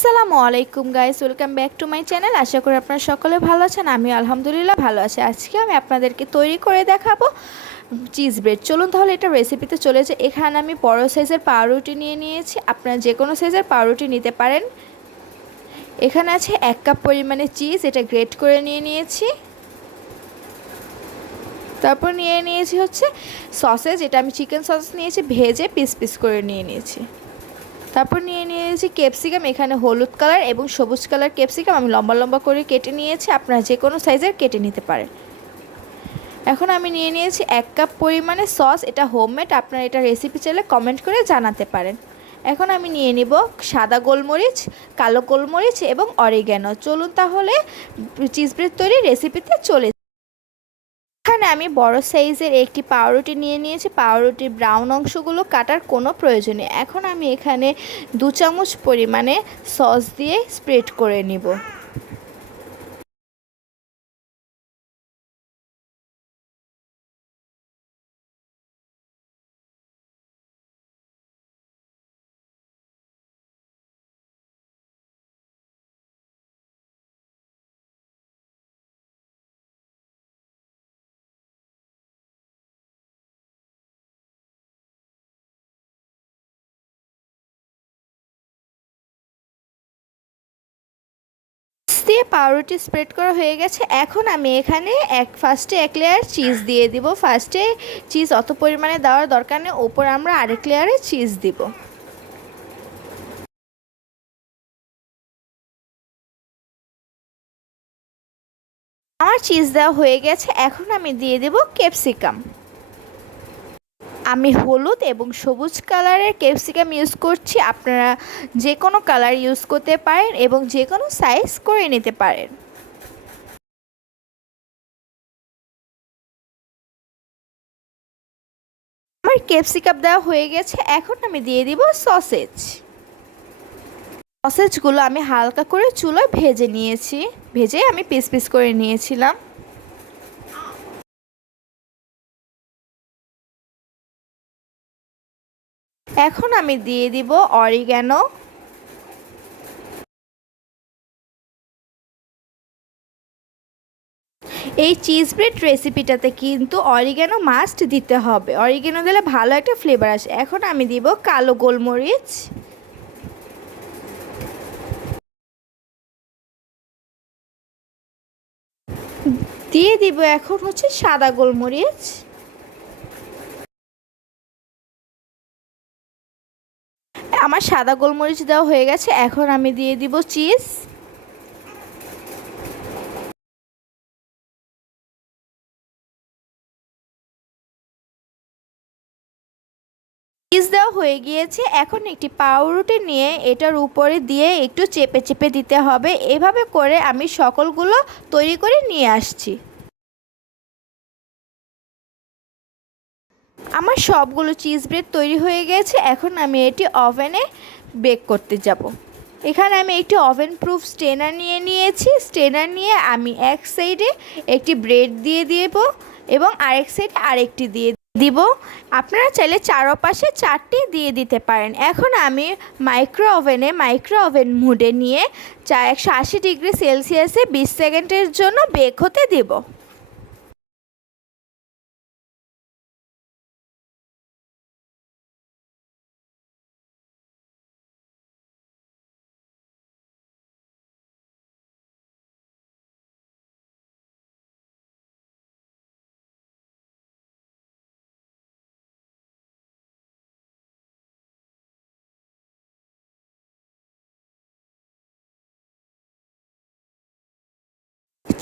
আসসালামু আলাইকুম guys, welcome back to my channel. আশা করি আপনারা সকলে ভালো আছেন। আমি আলহামদুলিল্লাহ ভালো আছি। আজকে আমি আপনাদেরকে তৈরি করে দেখাবো চিজ ব্রেড। চলুন তাহলে এটা রেসিপিতে চলে যায়। এখানে আমি বড় সাইজের পাউরুটি নিয়ে নিয়েছি, আপনারা যে কোনো সাইজের পাউরুটি নিতে পারেন। এখানে আছে 1 কাপ পরিমাণে চিজ, এটা গ্রেট করে নিয়ে নিয়েছি। তারপর নিয়ে নিয়েছি হচ্ছে সসেজ, এটা আমি চিকেন সস নিয়েছি, ভেজে পিস পিস করে নিয়ে নিয়েছি। তারপর নিয়ে নিয়েছি ক্যাপসিকাম, এখানে হলুদ কালার এবং সবুজ কালার ক্যাপসিকাম আমি লম্বা লম্বা করে কেটে নিয়েছি, আপনারা যে কোনো সাইজের কেটে নিতে পারেন। এখন আমি নিয়ে নিয়েছি 1 কাপ পরিমাণে সস, এটা হোমমেড, আপনারা এটা রেসিপি চাইলে কমেন্ট করে জানাতে পারেন। এখন আমি নিয়ে নিব সাদা গোলমরিচ, কালো গোলমরিচ এবং অরিগ্যানো। চলুন তাহলে চিজ ব্রেড তৈরি রেসিপিতে চলে। এখানে আমি বড় সাইজের একটি পাউরুটি নিয়ে নিয়েছি, পাউরুটির ব্রাউন অংশগুলো কাটার কোনো প্রয়োজন নেই। এখন আমি এখানে 2 চামচ পরিমাণে সস দিয়ে স্প্রেড করে নিব। দিয়ে পাউরুটি স্প্রেড করা হয়ে গেছে। এখন আমি এখানে ফার্স্টে 1 লেয়ার চিজ দিয়ে দিব। ফার্স্টে চিজ অত পরিমাণে দেওয়ার দরকার নেই, ওপর আমরা আরেক লেয়ারে চিজ দিব। আমার চিজ দেওয়া হয়ে গেছে। এখন আমি দিয়ে দেব ক্যাপসিকাম। আমি হলুদ এবং সবুজ কালারের ক্যাপসিকাম ইউজ করছি, আপনারা যে কোনো কালার ইউজ করতে পারেন এবং যে কোনো সাইজ করে নিতে পারেন। আমার ক্যাপসিকাম দেওয়া হয়ে গেছে। এখন আমি দিয়ে দিব সসেজ। সসেজগুলো আমি হালকা করে চুলায় ভেজে নিয়েছি, ভেজে আমি পিস পিস করে নিয়েছিলাম। এখন আমি দিয়ে দিব অরিগ্যানো। এই চিজ ব্রেড রেসিপিটাতে কিন্তু অরিগ্যানো মাস্ট দিতে হবে, অরিগ্যানো দিলে ভালো একটা ফ্লেভার আসে। এখন আমি দিব কালো গোলমরিচ, দিয়ে দিব এখন হচ্ছে সাদা গোলমরিচ। আমার সাদা গোলমরিচ দেওয়া হয়ে গেছে। এখন আমি দিয়ে দিব চিজ। চিজ দেওয়া হয়ে গিয়েছে। এখন একটি পাউরুটি নিয়ে এটার উপরে দিয়ে একটু চেপে চেপে দিতে হবে। এভাবে করে আমি সকলগুলো তৈরি করে নিয়ে আসছি। আমার সবগুলো চিজ ব্রেড তৈরি হয়ে গেছে। এখন আমি এটি ওভেনে বেক করতে যাব। এখানে আমি একটি ওভেন প্রুফ স্টেনার নিয়ে নিয়েছি। স্টেনার নিয়ে আমি এক সাইডে একটি ব্রেড দিয়ে দেব এবং আরেক সাইডে আরেকটি দিয়ে দিব। আপনারা চাইলে চারপাশে 4টি দিয়ে দিতে পারেন। এখন আমি মাইক্রো ওভেন মুডে নিয়ে 180 ডিগ্রি সেলসিয়াসে 20 সেকেন্ডের জন্য বেক হতে দেব।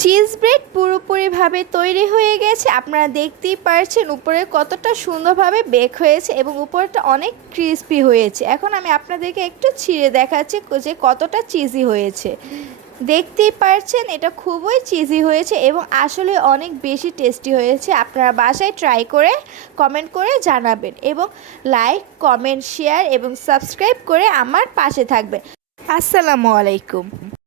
চিজ ব্রেড পুরোপুরিভাবে তৈরি হয়ে গেছে, আপনারা দেখতেই পারছেন উপরে কতটা সুন্দরভাবে বেক হয়েছে এবং উপরটা অনেক ক্রিস্পি হয়েছে। এখন আমি আপনাদেরকে একটু ছিঁড়ে দেখাচ্ছি যে কতটা চিজি হয়েছে। দেখতেই পারছেন এটা খুবই চিজি হয়েছে এবং আসলে অনেক বেশি টেস্টি হয়েছে। আপনারা বাসায় ট্রাই করে কমেন্ট করে জানাবেন এবং লাইক, কমেন্ট, শেয়ার এবং সাবস্ক্রাইব করে আমার পাশে থাকবেন। আসসালামু আলাইকুম।